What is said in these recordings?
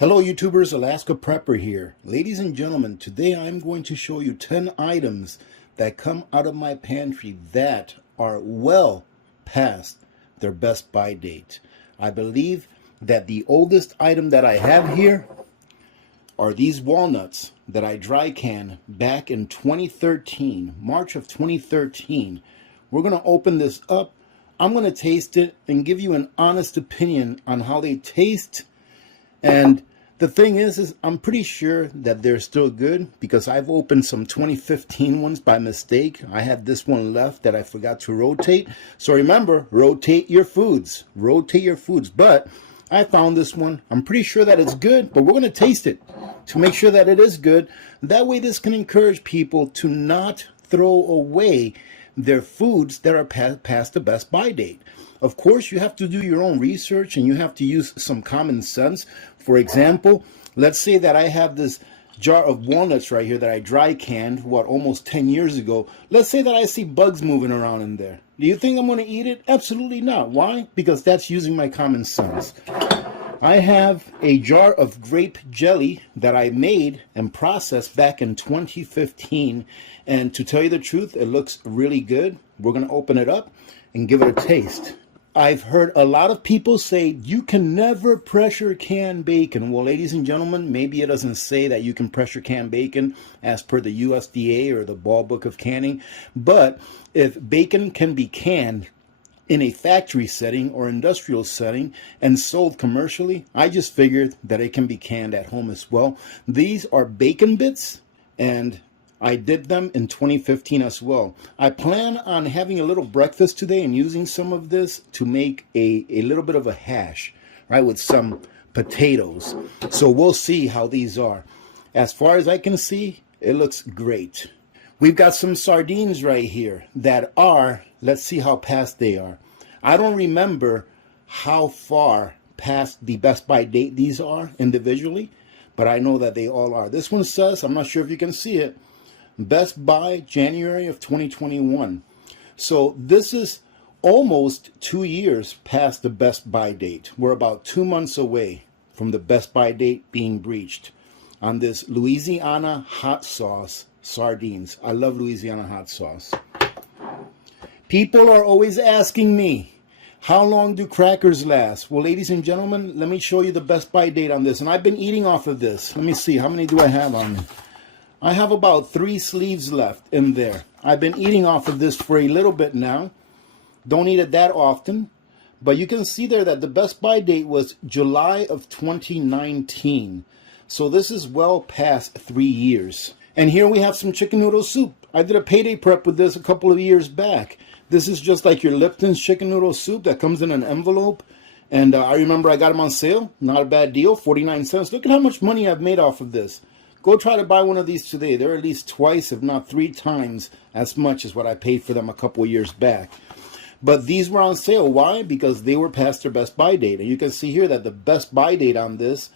Hello YouTubers, Alaska Prepper here. Ladies and gentlemen, today I'm going to show you 10 items that come out of my pantry that are well past their best by date. I believe that the oldest item that I have here are these walnuts that I dry canned back in 2013, March of 2013. We're going to open this up. I'm going to taste it and give you an honest opinion on how they taste. And the thing is I'm pretty sure that they're still good because I've opened some 2015 ones by mistake. I had this one left that I forgot to rotate. So remember, rotate your foods. Rotate your foods. But I found this one. I'm pretty sure that it's good, but we're going to taste it to make sure that it is good. That way this can encourage people to not throw away their foods that are past the best by date. Of course, you have to do your own research and you have to use some common sense. For example, let's say that I have this jar of walnuts right here that I dry canned, almost 10 years ago. Let's say that I see bugs moving around in there. Do you think I'm going to eat it? Absolutely not. Why? Because that's using my common sense. I have a jar of grape jelly that I made and processed back in 2015. And to tell you the truth, it looks really good. We're going to open it up and give it a taste. I've heard a lot of people say you can never pressure can bacon. Well, ladies and gentlemen, maybe it doesn't say that you can pressure can bacon as per the USDA or the Ball Book of Canning. But if bacon can be canned in a factory setting or industrial setting and sold commercially, I just figured that it can be canned at home as well. These are bacon bits, and I did them in 2015 as well. I plan on having a little breakfast today and using some of this to make a little bit of a hash, right, with some potatoes. So we'll see how these are. As far as I can see, it looks great. We've got some sardines right here that are, let's see how past they are. I don't remember how far past the best by date these are individually, but I know that they all are. This one says, I'm not sure if you can see it, Best By January of 2021. So this is almost 2 years past the best by date. We're about 2 months away from the best by date being breached on this Louisiana hot sauce sardines. I love Louisiana hot sauce. People are always asking me, how long do crackers last? Well, ladies and gentlemen, let me show you the best by date on this. And I've been eating off of this. Let me see, how many do I have on me? I have about 3 sleeves left in there. I've been eating off of this for a little bit now. Don't eat it that often. But you can see there that the best by date was July of 2019. So this is well past 3 years. And here we have some chicken noodle soup. I did a payday prep with this a couple of years back. This is just like your Lipton's chicken noodle soup that comes in an envelope. And I remember I got them on sale. Not a bad deal, 49 cents. Look at how much money I've made off of this. Go try to buy one of these today. They're at least twice, if not 3 times, as much as what I paid for them a couple of years back. But these were on sale. Why? Because they were past their best by date. And you can see here that the best by date on this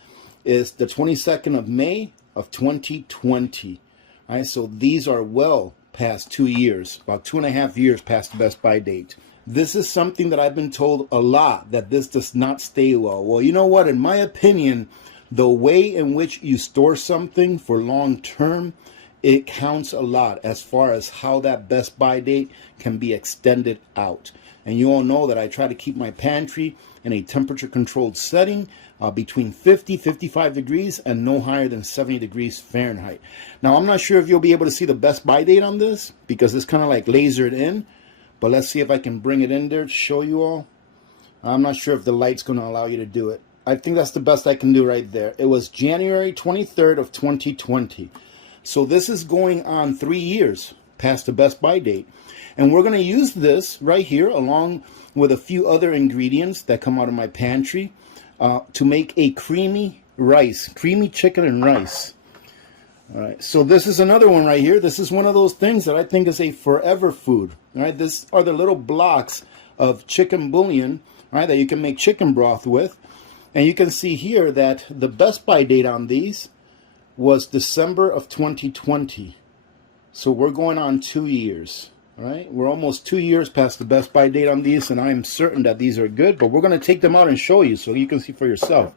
is the 22nd of May of 2020. All right, so these are well past 2 years, about 2.5 years past the best by date. This is something that I've been told a lot, that this does not stay well. Well, you know what? In my opinion, the way in which you store something for long term, it counts a lot as far as how that best by date can be extended out. And you all know that I try to keep my pantry in a temperature controlled setting between 50-55 degrees and no higher than 70 degrees Fahrenheit. Now, I'm not sure if you'll be able to see the best by date on this because it's kind of like lasered in, but let's see if I can bring it in there to show you all. I'm not sure if the light's going to allow you to do it. I think that's the best I can do right there. It was January 23rd of 2020. So this is going on 3 years past the best by date. And we're going to use this right here along with a few other ingredients that come out of my pantry to make a creamy rice, creamy chicken and rice. All right, so this is another one right here. This is one of those things that I think is a forever food. All right, these are the little blocks of chicken bouillon, all right, that you can make chicken broth with. And you can see here that the best by date on these was December of 2020. So we're going on 2 years. All right, we're almost 2 years past the best by date on these, and I am certain that these are good, but we're going to take them out and show you so you can see for yourself.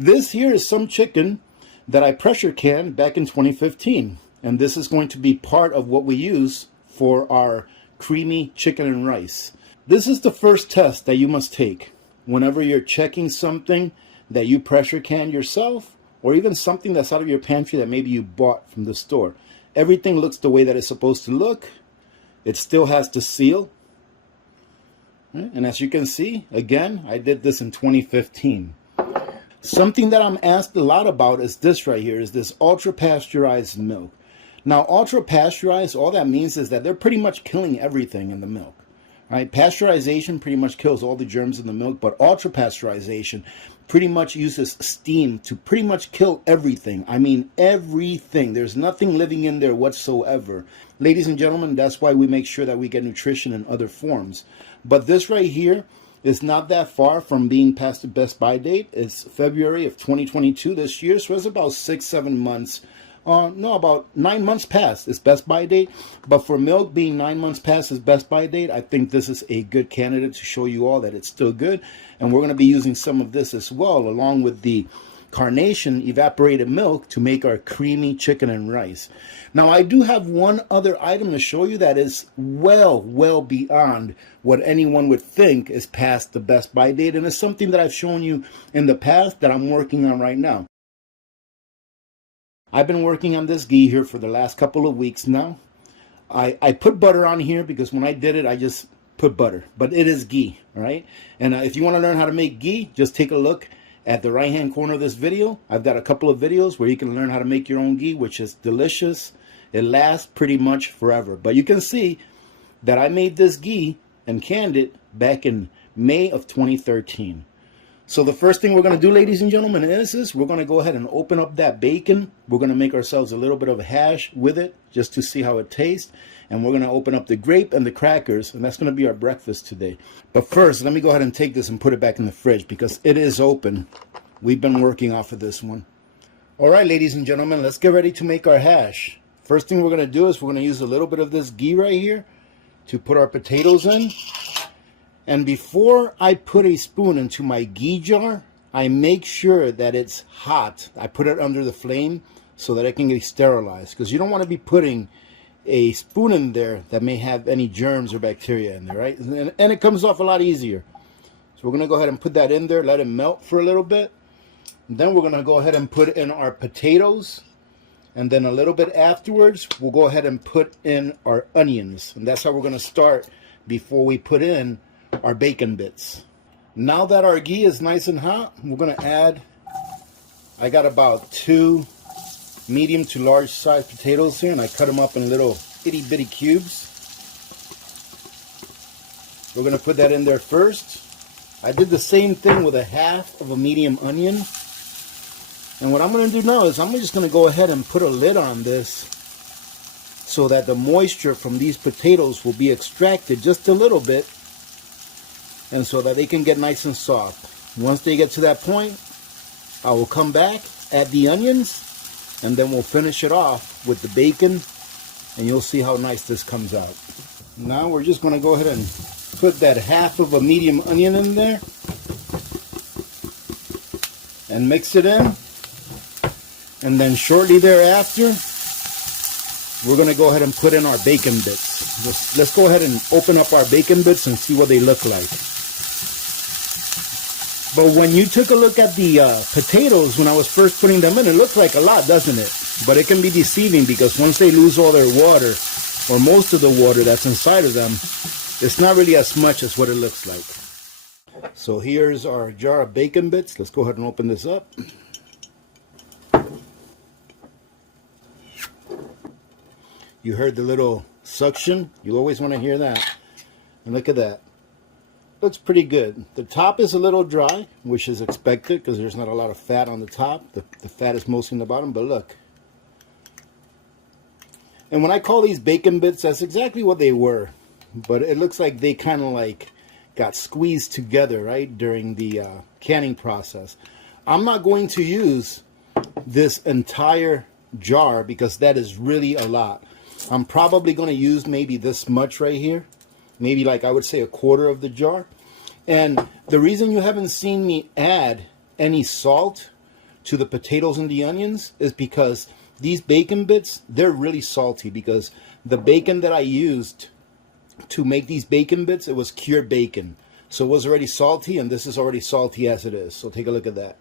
This here is some chicken that I pressure canned back in 2015. And this is going to be part of what we use for our creamy chicken and rice. This is the first test that you must take whenever you're checking something that you pressure can yourself, or even something that's out of your pantry that maybe you bought from the store. Everything looks the way that it's supposed to look. It still has the seal. And as you can see, again, I did this in 2015. Something that I'm asked a lot about is this right here, is this ultra pasteurized milk. Now, ultra pasteurized, all that means is that they're pretty much killing everything in the milk. Right? Pasteurization pretty much kills all the germs in the milk, but ultra pasteurization pretty much uses steam to pretty much kill everything. I mean, everything. There's nothing living in there whatsoever. Ladies and gentlemen, that's why we make sure that we get nutrition in other forms. But this right here is not that far from being past the best by date. It's February of 2022 this year, so it's about 6-7 months. No, about 9 months past its best by date. But for milk being 9 months past its best by date, I think this is a good candidate to show you all that it's still good. And we're going to be using some of this as well, along with the carnation evaporated milk, to make our creamy chicken and rice. Now, I do have one other item to show you that is well beyond what anyone would think is past the best by date. And it's something that I've shown you in the past that I'm working on right now. I've been working on this ghee here for the last couple of weeks now. I put butter on here because when I did it, I just put butter. But it is ghee, all right? And if you want to learn how to make ghee, just take a look at the right-hand corner of this video. I've got a couple of videos where you can learn how to make your own ghee, which is delicious. It lasts pretty much forever. But you can see that I made this ghee and canned it back in May of 2013. So the first thing we're going to do, ladies and gentlemen, is we're going to go ahead and open up that bacon. We're going to make ourselves a little bit of a hash with it just to see how it tastes. And we're going to open up the grape and the crackers, and that's going to be our breakfast today. But first, let me go ahead and take this and put it back in the fridge because it is open. We've been working off of this one. All right, ladies and gentlemen, let's get ready to make our hash. First thing we're going to do is we're going to use a little bit of this ghee right here to put our potatoes in. And before I put a spoon into my ghee jar, I make sure that it's hot. I put it under the flame so that it can get sterilized, because you don't want to be putting a spoon in there that may have any germs or bacteria in there, right? And it comes off a lot easier. So we're going to go ahead and put that in there, let it melt for a little bit. And then we're going to go ahead and put in our potatoes. And then a little bit afterwards, we'll go ahead and put in our onions. And that's how we're going to start before we put in our bacon bits. Now that our ghee is nice and hot, we're going to add, I got about 2 medium to large size potatoes here, and I cut them up in little itty bitty cubes. We're going to put that in there first. I did the same thing with a half of a medium onion. And what I'm going to do now is I'm just going to go ahead and put a lid on this so that the moisture from these potatoes will be extracted just a little bit, and so that they can get nice and soft. Once they get to that point, I will come back, add the onions, and then we'll finish it off with the bacon, and you'll see how nice this comes out. Now we're just going to go ahead and put that half of a medium onion in there and mix it in. And then shortly thereafter, we're going to go ahead and put in our bacon bits. Let's go ahead and open up our bacon bits and see what they look like. But when you took a look at the potatoes, when I was first putting them in, it looked like a lot, doesn't it? But it can be deceiving, because once they lose all their water, or most of the water that's inside of them, it's not really as much as what it looks like. So here's our jar of bacon bits. Let's go ahead and open this up. You heard the little suction. You always want to hear that. And look at that. Looks pretty good. The top is a little dry, which is expected because there's not a lot of fat on the top. The fat is mostly in the bottom, but look. And when I call these bacon bits, that's exactly what they were. But it looks like they kind of like got squeezed together, right, during the canning process. I'm not going to use this entire jar because that is really a lot. I'm probably going to use maybe this much right here. Maybe, like, I would say a quarter of the jar. And the reason you haven't seen me add any salt to the potatoes and the onions is because these bacon bits, they're really salty, because the bacon that I used to make these bacon bits, it was cured bacon. So it was already salty, and this is already salty as it is. So take a look at that.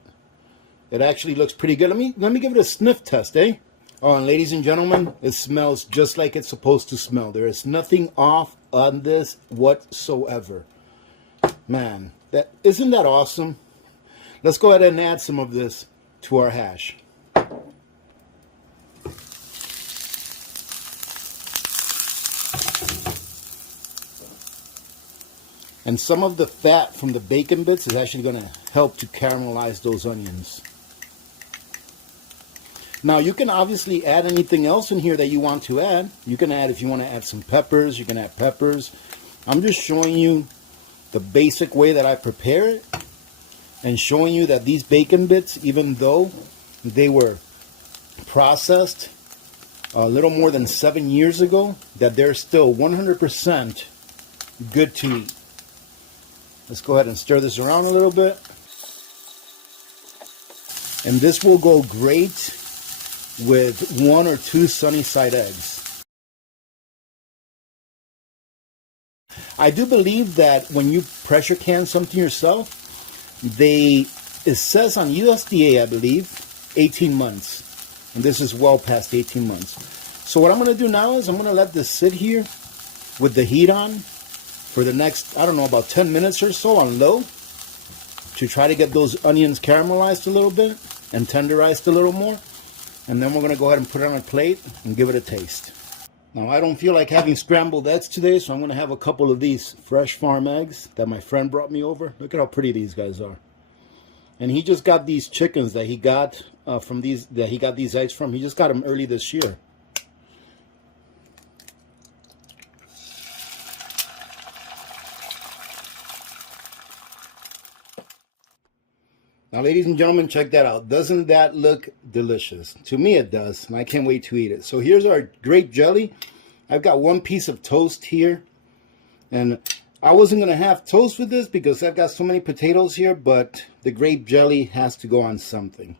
It actually looks pretty good. Let me give it a sniff test, eh? Oh, and ladies and gentlemen, it smells just like it's supposed to smell. There is nothing off on this whatsoever. Man, isn't that awesome? Let's go ahead and add some of this to our hash. And some of the fat from the bacon bits is actually going to help to caramelize those onions. Now, you can obviously add anything else in here that you want to add. You can add, if you want to add some peppers, you can add peppers. I'm just showing you the basic way that I prepare it, and showing you that these bacon bits, even though they were processed a little more than 7 years ago, that they're still 100% good to eat. Let's go ahead and stir this around a little bit. And this will go great with 1 or 2 sunny side eggs. I do believe that when you pressure can something yourself, it says on USDA, I believe, 18 months. And this is well past 18 months. So what I'm going to do now is I'm going to let this sit here with the heat on for the next, I don't know, about 10 minutes or so on low, to try to get those onions caramelized a little bit and tenderized a little more. And then we're going to go ahead and put it on a plate and give it a taste. Now, I don't feel like having scrambled eggs today, so I'm going to have a couple of these fresh farm eggs that my friend brought me over. Look at how pretty these guys are. And he just got these chickens that he got he got these eggs from. He just got them early this year. Now, ladies and gentlemen, check that out. Doesn't that look delicious? To me, it does, and I can't wait to eat it. So here's our grape jelly. I've got 1 piece of toast here, and I wasn't going to have toast with this because I've got so many potatoes here, but the grape jelly has to go on something.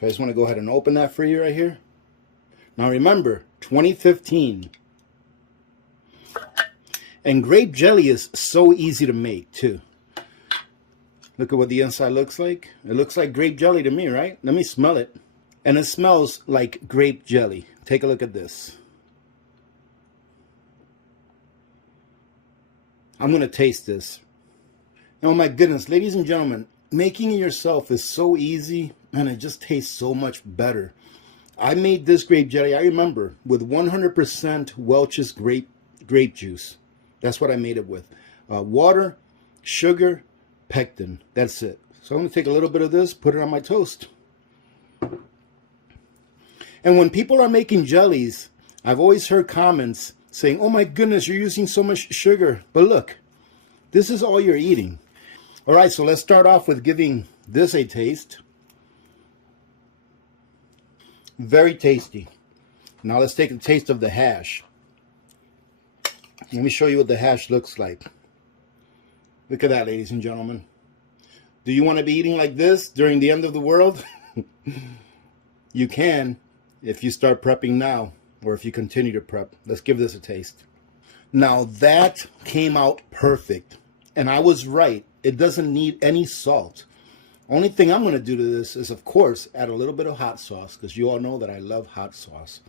So I just want to go ahead and open that for you right here. Now remember, 2015. And grape jelly is so easy to make, too. Look at what the inside looks like. It looks like grape jelly to me, right? Let me smell it. And it smells like grape jelly. Take a look at this. I'm going to taste this. Oh my goodness, ladies and gentlemen, making it yourself is so easy, and it just tastes so much better. I made this grape jelly, I remember, with 100% Welch's grape juice. That's what I made it with. Water, sugar, pectin. That's it. So I'm going to take a little bit of this, put it on my toast. And when people are making jellies, I've always heard comments saying, oh my goodness, you're using so much sugar. But look, this is all you're eating. All right, so let's start off with giving this a taste. Very tasty. Now let's take a taste of the hash. Let me show you what the hash looks like. Look at that, ladies and gentlemen. Do you want to be eating like this during the end of the world? You can if you start prepping now, or if you continue to prep. Let's give this a taste. Now that came out perfect. And I was right. It doesn't need any salt. Only thing I'm going to do to this is, of course, add a little bit of hot sauce, because you all know that I love hot sauce.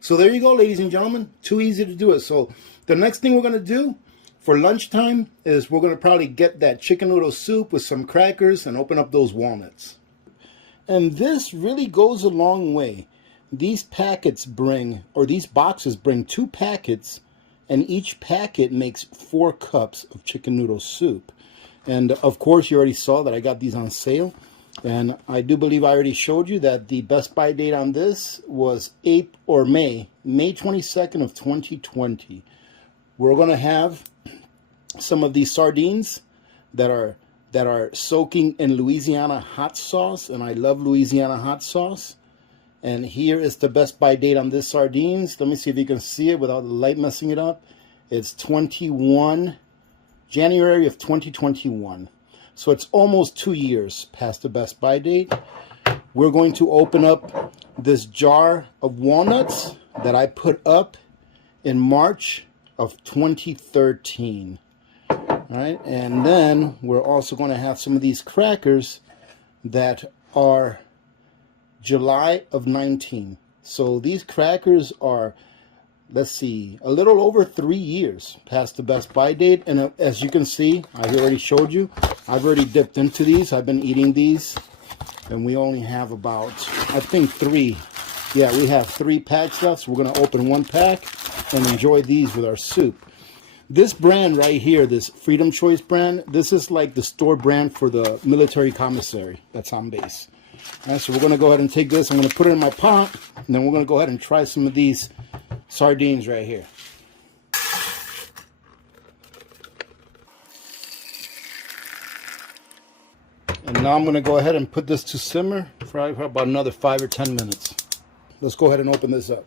So there you go, ladies and gentlemen. Too easy to do it. So the next thing we're going to do for lunchtime is we're going to probably get that chicken noodle soup with some crackers and open up those walnuts. And this really goes a long way. These packets bring, or these boxes bring 2 packets, and each packet makes 4 cups of chicken noodle soup. And of course, you already saw that I got these on sale. And I do believe I already showed you that the best buy date on this was May 22nd of 2020. We're going to have some of these sardines that are soaking in Louisiana hot sauce, and I love Louisiana hot sauce. And here is the best buy date on this sardines. Let me see if you can see it without the light messing it up. It's January of 2021. So it's almost 2 years past the best buy date. we're going to open up this jar of walnuts that I put up in March of 2013. All right, and then we're also going to have some of these crackers that are July of 19. So these crackers are, let's see, a little over 3 years past the best by date. And as you can see, I already showed you, I've already dipped into these. I've been eating these, and we only have about, I think, 3. Yeah, we have 3 packs left, so we're going to open 1 pack and enjoy these with our soup. This brand right here, this Freedom Choice brand, this is like the store brand for the military commissary that's on base. All right, so we're going to go ahead and take this. I'm going to put it in my pot, and then we're going to go ahead and try some of these sardines right here. And now I'm going to go ahead and put this to simmer for about another 5 or 10 minutes. Let's go ahead and open this up.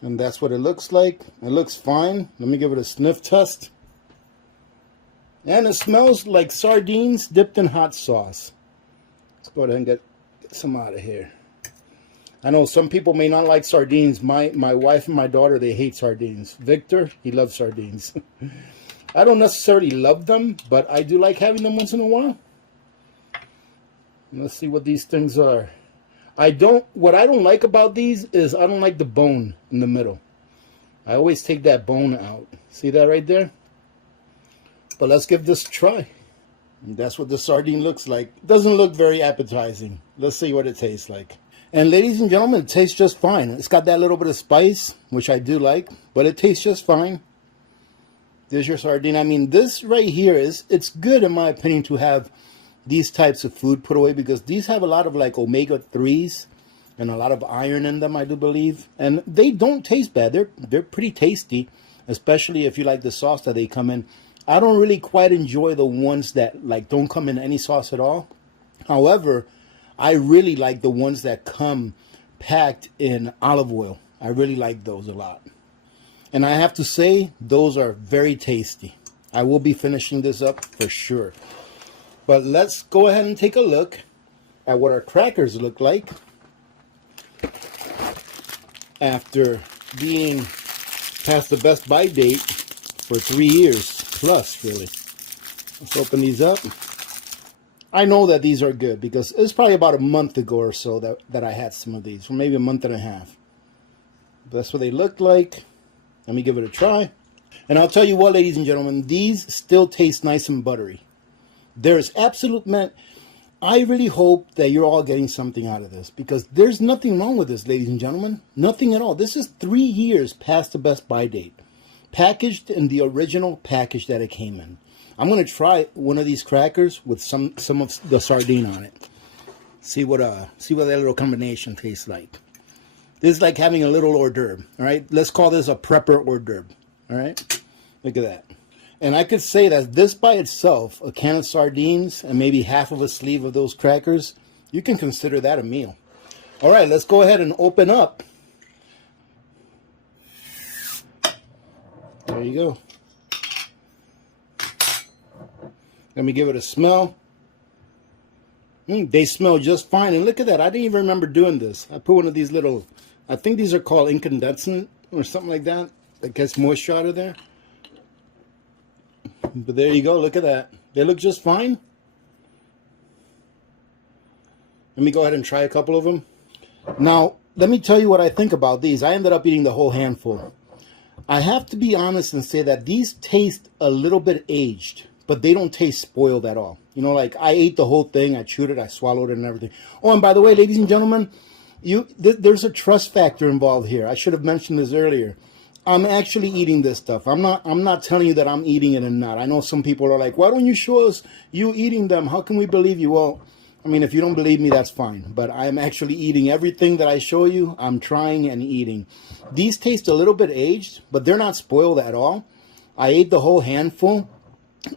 And that's what it looks like. It looks fine. Let me give it a sniff test. And it smells like sardines dipped in hot sauce. Let's go ahead and get some out of here. I know some people may not like sardines. My wife and my daughter, they hate sardines. Victor, he loves sardines. I don't necessarily love them, but I do like having them once in a while. Let's see what these things are. What I don't like about these is I don't like the bone in the middle. I always take that bone out. See that right there? But let's give this a try. And that's what the sardine looks like. It doesn't look very appetizing. Let's see what it tastes like. And ladies and gentlemen, it tastes just fine. It's got that little bit of spice, which I do like, but it tastes just fine. There's your sardine. I mean, this right here it's good in my opinion to have these types of food put away, because these have a lot of like omega-3s and a lot of iron in them, I do believe. And they don't taste bad. They're pretty tasty, especially if you like the sauce that they come in. I don't really quite enjoy the ones that like don't come in any sauce at all. However, I really like the ones that come packed in olive oil. I really like those a lot. And I have to say, those are very tasty. I will be finishing this up for sure. But let's go ahead and take a look at what our crackers look like after being past the best by date for 3 years plus, really. Let's open these up. I know that these are good because it's probably about a month ago or so that I had some of these, or maybe a month and a half. But that's what they look like. Let me give it a try. And I'll tell you what, ladies and gentlemen, these still taste nice and buttery. There's absolute, man, I really hope that you're all getting something out of this, because there's nothing wrong with this, ladies and gentlemen. Nothing at all. This is 3 years past the best by date. Packaged in the original package that it came in. I'm going to try one of these crackers with some of the sardine on it. See what that little combination tastes like. This is like having a little hors d'oeuvre, all right? Let's call this a prepper hors d'oeuvre, all right? Look at that. And I could say that this by itself, a can of sardines and maybe half of a sleeve of those crackers, you can consider that a meal. All right, let's go ahead and open up. There you go. Let me give it a smell. They smell just fine. And look at that. I didn't even remember doing this. I put one of these little, I think these are called incandescent or something like that gets moisture out of there. But there you go. Look at that. They look just fine. Let me go ahead and try a couple of them. Now, let me tell you what I think about these. I ended up eating the whole handful. I have to be honest and say that these taste a little bit aged, but they don't taste spoiled at all. You know, like I ate the whole thing. I chewed it. I swallowed it and everything. Oh, and by the way, ladies and gentlemen, there's a trust factor involved here. I should have mentioned this earlier. I'm actually eating this stuff. I'm not telling you that I'm eating it and not. I know some people are like, why don't you show us you eating them? How can we believe you? Well, I mean, if you don't believe me, that's fine. But I'm actually eating everything that I show you. I'm trying and eating. These taste a little bit aged, but they're not spoiled at all. I ate the whole handful,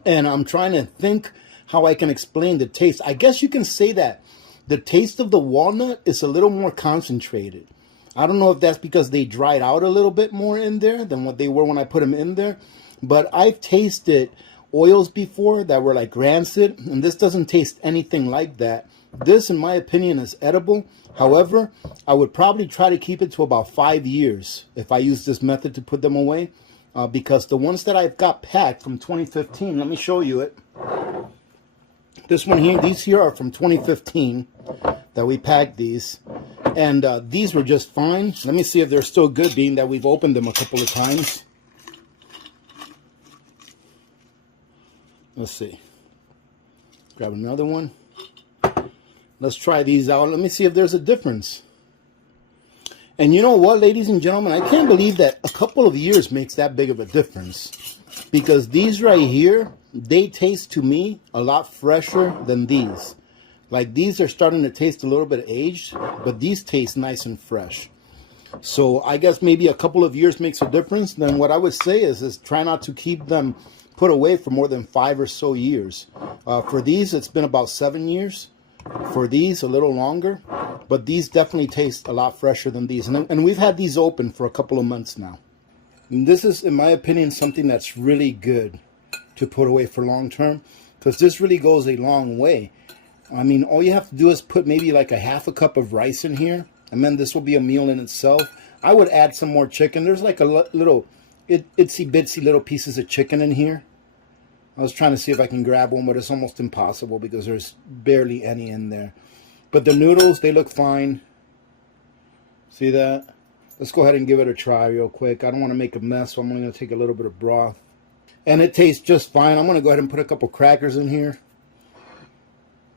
and I'm trying to think how I can explain the taste. I guess you can say that the taste of the walnut is a little more concentrated. I don't know if that's because they dried out a little bit more in there than what they were when I put them in there. But I've tasted oils before that were like rancid, and this doesn't taste anything like that. This, in my opinion, is edible. However, I would probably try to keep it to about 5 years if I use this method to put them away, because the ones that I've got packed from 2015, let me show you it. This one here, these here are from 2015 that we packed these, and these were just fine. Let me see if they're still good, being that we've opened them a couple of times. Let's see. Grab another one. Let's try these out. Let me see if there's a difference. And you know what, ladies and gentlemen, I can't believe that a couple of years makes that big of a difference. Because these right here, they taste to me a lot fresher than these. Like, these are starting to taste a little bit aged, but these taste nice and fresh. So I guess maybe a couple of years makes a difference. Then what I would say is try not to keep them put away for more than 5 or so years. For these, it's been about 7 years. For these, a little longer. But these definitely taste a lot fresher than these. And we've had these open for a couple of months now. And this is, in my opinion, something that's really good to put away for long term, because this really goes a long way. I mean, all you have to do is put maybe like a half a cup of rice in here, and then this will be a meal in itself. I would add some more chicken. There's like a little itsy bitsy little pieces of chicken in here. I was trying to see if I can grab one, but it's almost impossible because there's barely any in there. But the noodles, they look fine. See that? Let's go ahead and give it a try real quick. I don't want to make a mess, so I'm only going to take a little bit of broth. And it tastes just fine. I'm going to go ahead and put a couple crackers in here.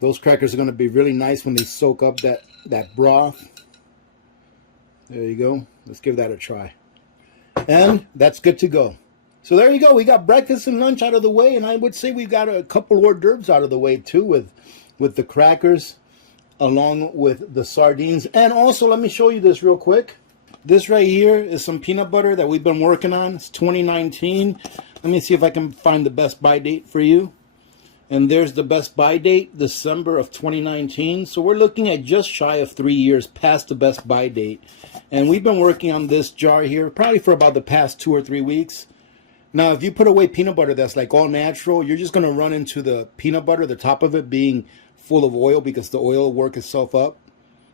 Those crackers are going to be really nice when they soak up that broth. There you go. Let's give that a try. And that's good to go. So there you go. We got breakfast and lunch out of the way, and I would say we've got a couple hors d'oeuvres out of the way too, with the crackers along with the sardines. And also, let me show you this real quick. This right here is some peanut butter that we've been working on. It's 2019. Let me see if I can find the best buy date for you. And there's the best buy date, December of 2019. So we're looking at just shy of 3 years past the best buy date. And we've been working on this jar here probably for about the past 2 or 3 weeks. Now, if you put away peanut butter that's like all natural, you're just going to run into the peanut butter, the top of it being full of oil, because the oil will work itself up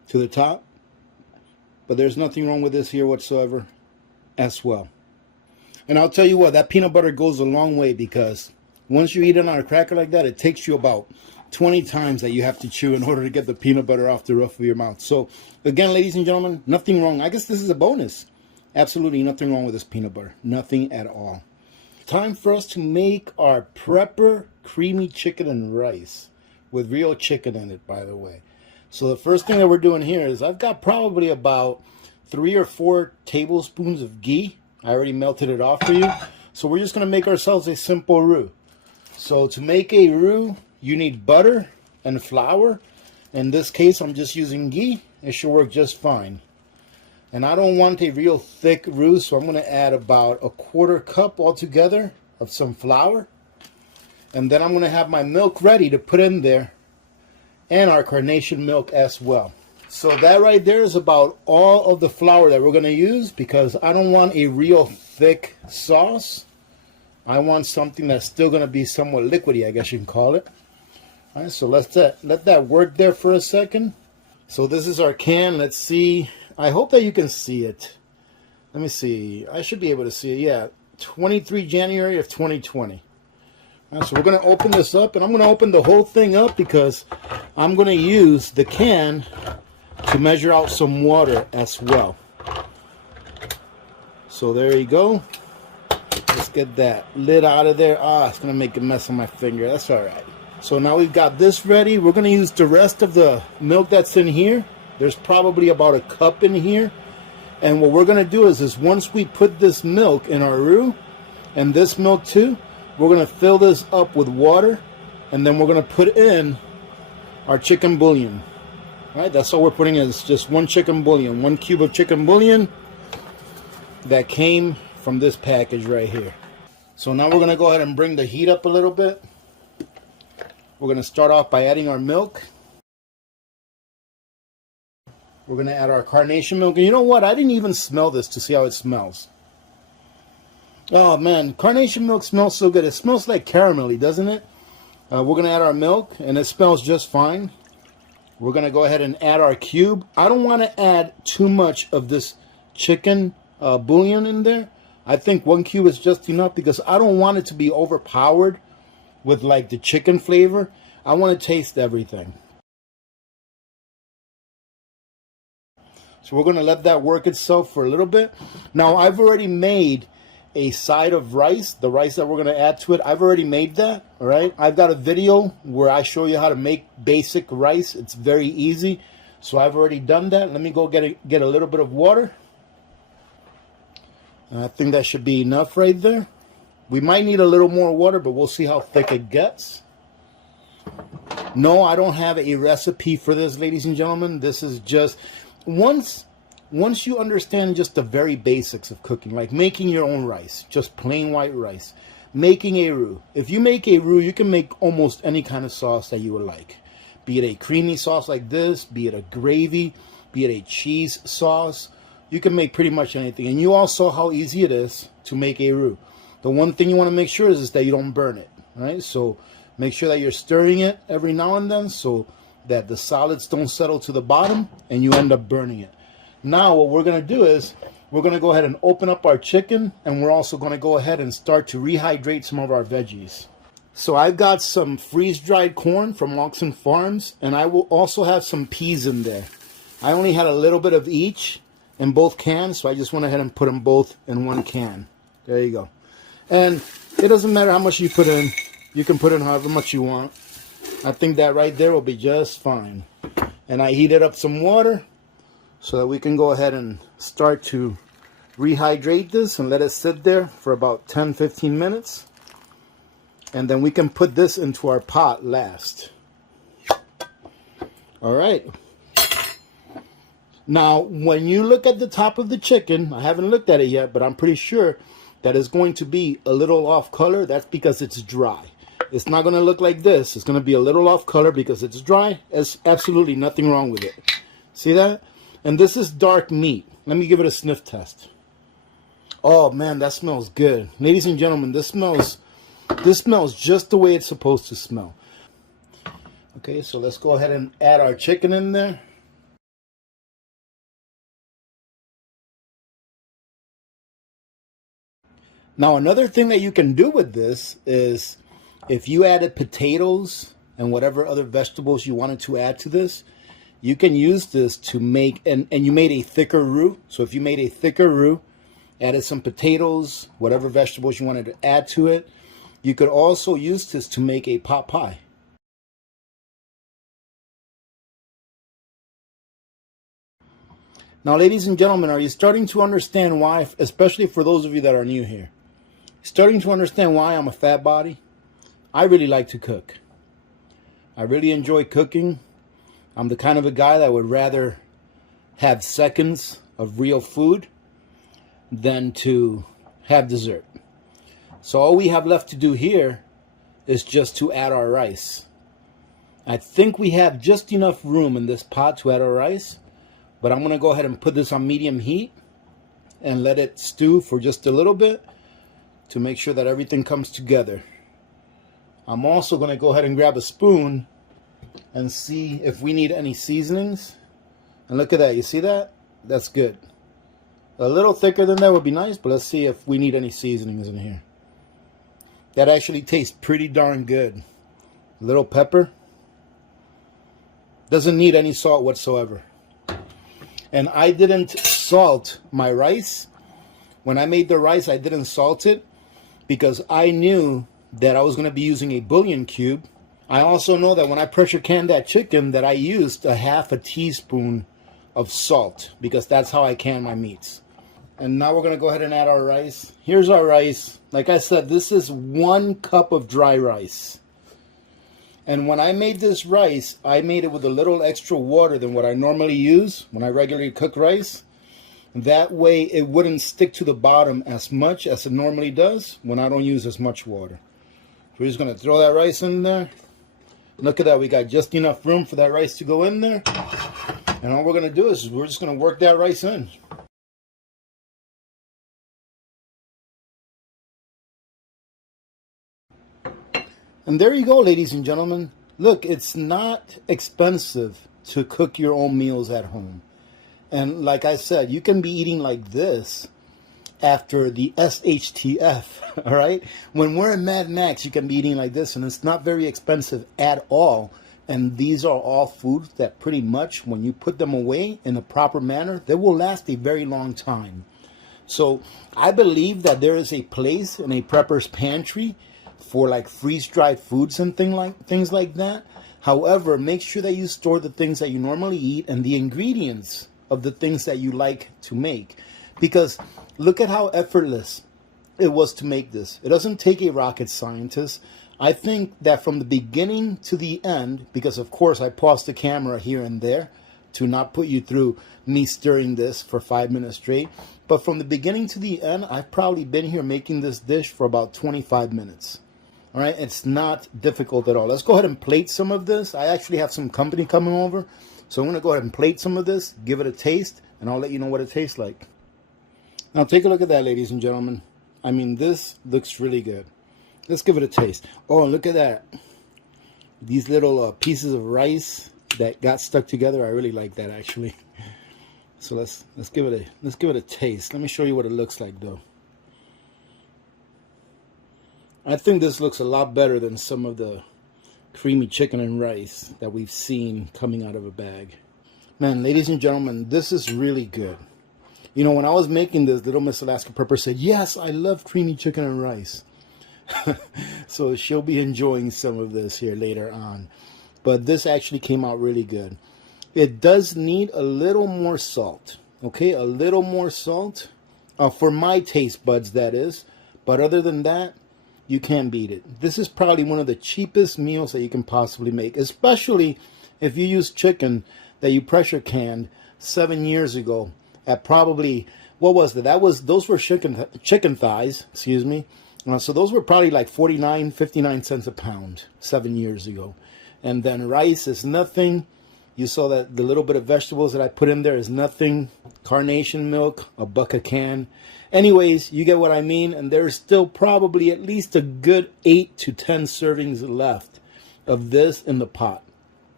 to the top. But there's nothing wrong with this here whatsoever as well. And I'll tell you what, that peanut butter goes a long way, because once you eat it on a cracker like that, it takes you about 20 times that you have to chew in order to get the peanut butter off the roof of your mouth. So again, ladies and gentlemen, nothing wrong. I guess this is a bonus. Absolutely nothing wrong with this peanut butter. Nothing at all. Time for us to make our prepper creamy chicken and rice with real chicken in it, by the way. So the first thing that we're doing here is I've got probably about 3 or 4 tablespoons of ghee. I already melted it off for you. So we're just going to make ourselves a simple roux. So to make a roux, you need butter and flour. In this case, I'm just using ghee. It should work just fine. And I don't want a real thick roux, so I'm going to add about 1/4 cup altogether of some flour. And then I'm going to have my milk ready to put in there, and our carnation milk as well. So that right there is about all of the flour that we're going to use, because I don't want a real thick sauce. I want something that's still going to be somewhat liquidy, I guess you can call it. All right, so let that work there for a second. So this is our can. Let's see. I hope that you can see it. Let me see. I should be able to see it. Yeah, 23 January of 2020. All right, so we're going to open this up, and I'm going to open the whole thing up because I'm going to use the can to measure out some water as well. So there you go. Let's get that lid out of there. Ah, it's going to make a mess on my finger. That's all right. So now we've got this ready. We're going to use the rest of the milk that's in here. There's probably about 1 cup in here. And what we're going to do is once we put this milk in our roux, and this milk too, we're going to fill this up with water, and then we're going to put in our chicken bouillon. All right, that's all we're putting in, is just 1 chicken bouillon, 1 cube of chicken bouillon that came from this package right here. So now we're going to go ahead and bring the heat up a little bit. We're going to start off by adding our milk. We're going to add our carnation milk. And you know what? I didn't even smell this to see how it smells. Oh man, carnation milk smells so good. It smells like caramelly, doesn't it? We're going to add our milk, and it smells just fine. We're going to go ahead and add our cube. I don't want to add too much of this chicken bouillon in there. I think 1 cube is just enough because I don't want it to be overpowered with like the chicken flavor. I want to taste everything. So we're going to let that work itself for a little bit. Now I've already made a side of rice, the rice that we're going to add to it. I've already made that, all right? I've got a video where I show you how to make basic rice. It's very easy. So I've already done that. Let me go get a little bit of water. And I think that should be enough right there. We might need a little more water, but we'll see how thick it gets. No, I don't have a recipe for this, ladies and gentlemen. This is just once you understand just the very basics of cooking, like making your own rice, just plain white rice, making a roux. If you make a roux, you can make almost any kind of sauce that you would like. Be it a creamy sauce like this, be it a gravy, be it a cheese sauce. You can make pretty much anything. And you all saw how easy it is to make a roux. The one thing you want to make sure is that you don't burn it, right? So make sure that you're stirring it every now and then so that the solids don't settle to the bottom and you end up burning it. Now what we're going to do is we're going to go ahead and open up our chicken, and we're also going to go ahead and start to rehydrate some of our veggies. So I've got some freeze-dried corn from Oxen Farms, and I will also have some peas in there. I only had a little bit of each in both cans, so I just went ahead and put them both in one can. There you go. And it doesn't matter how much you put in. You can put in however much you want. I think that right there will be just fine. And I heated up some water so that we can go ahead and start to rehydrate this and let it sit there for about 10-15 minutes. And then we can put this into our pot last. All right. Now, when you look at the top of the chicken, I haven't looked at it yet, but I'm pretty sure that it's going to be a little off color. That's because it's dry. It's not going to look like this. It's going to be a little off color because it's dry. There's absolutely nothing wrong with it. See that? And this is dark meat. Let me give it a sniff test. Oh man, that smells good. Ladies and gentlemen, this smells just the way it's supposed to smell. Okay, so let's go ahead and add our chicken in there. Now, another thing that you can do with this is if you added potatoes and whatever other vegetables you wanted to add to this, you can use this to make, and you made a thicker roux. So if you made a thicker roux, added some potatoes, whatever vegetables you wanted to add to it, you could also use this to make a pot pie. Now, ladies and gentlemen, are you starting to understand why, especially for those of you that are new here, starting to understand why I'm a fat body? I really like to cook. I really enjoy cooking. I'm the kind of a guy that would rather have seconds of real food than to have dessert. So all we have left to do here is just to add our rice. I think we have just enough room in this pot to add our rice, but I'm going to go ahead and put this on medium heat and let it stew for just a little bit to make sure that everything comes together. I'm also going to go ahead and grab a spoon and see if we need any seasonings. And look at that. You see that? That's good. A little thicker than that would be nice, but let's see if we need any seasonings in here. That actually tastes pretty darn good. A little pepper. Doesn't need any salt whatsoever. And I didn't salt my rice. When I made the rice, I didn't salt it because I knew that I was going to be using a bouillon cube. I also know that when I pressure canned that chicken that I used a half a teaspoon of salt because that's how I can my meats. And now we're going to go ahead and add our rice. Here's our rice. Like I said, this is 1 cup of dry rice. And when I made this rice, I made it with a little extra water than what I normally use when I regularly cook rice. That way it wouldn't stick to the bottom as much as it normally does when I don't use as much water. So we're just going to throw that rice in there. Look at that, we got just enough room for that rice to go in there. And all we're going to do is we're just going to work that rice in. And there you go, ladies and gentlemen. Look, it's not expensive to cook your own meals at home. And like I said, you can be eating like this after the SHTF, all right? When we're in Mad Max, you can be eating like this, and it's not very expensive at all. And these are all foods that pretty much, when you put them away in a proper manner, they will last a very long time. So I believe that there is a place in a prepper's pantry for like freeze-dried foods and things like that. However, make sure that you store the things that you normally eat and the ingredients of the things that you like to make. Because look at how effortless it was to make this. It doesn't take a rocket scientist. I think that from the beginning to the end, because of course I paused the camera here and there to not put you through me stirring this for 5 minutes straight. But from the beginning to the end, I've probably been here making this dish for about 25 minutes. All right, it's not difficult at all. Let's go ahead and plate some of this. I actually have some company coming over, so I'm going to go ahead and plate some of this, give it a taste, and I'll let you know what it tastes like. Now take a look at that, ladies and gentlemen. I mean, this looks really good. Let's give it a taste. Oh, and look at that. These little pieces of rice that got stuck together. I really like that, actually. So let's give it a taste. Let me show you what it looks like, though. I think this looks a lot better than some of the creamy chicken and rice that we've seen coming out of a bag. Man, ladies and gentlemen, this is really good. You know, when I was making this, Little Miss Alaska Prepper said, yes, I love creamy chicken and rice. So she'll be enjoying some of this here later on. But this actually came out really good. It does need a little more salt. Okay, a little more salt. For my taste buds, that is. But other than that, you can't beat it. This is probably one of the cheapest meals that you can possibly make. Especially if you use chicken that you pressure canned 7 years ago. At probably, what was that? Those were chicken thighs, excuse me. So those were probably like 49, 59 cents a pound 7 years ago. And then rice is nothing. You saw that the little bit of vegetables that I put in there is nothing. Carnation milk, a buck a can. Anyways, you get what I mean. And there's still probably at least a good 8 to 10 servings left of this in the pot.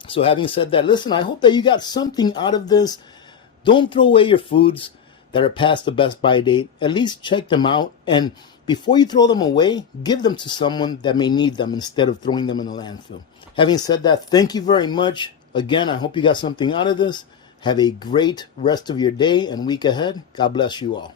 So having said that, listen, I hope that you got something out of this. Don't throw away your foods that are past the best by date. At least check them out. And before you throw them away, give them to someone that may need them instead of throwing them in the landfill. Having said that, thank you very much. Again, I hope you got something out of this. Have a great rest of your day and week ahead. God bless you all.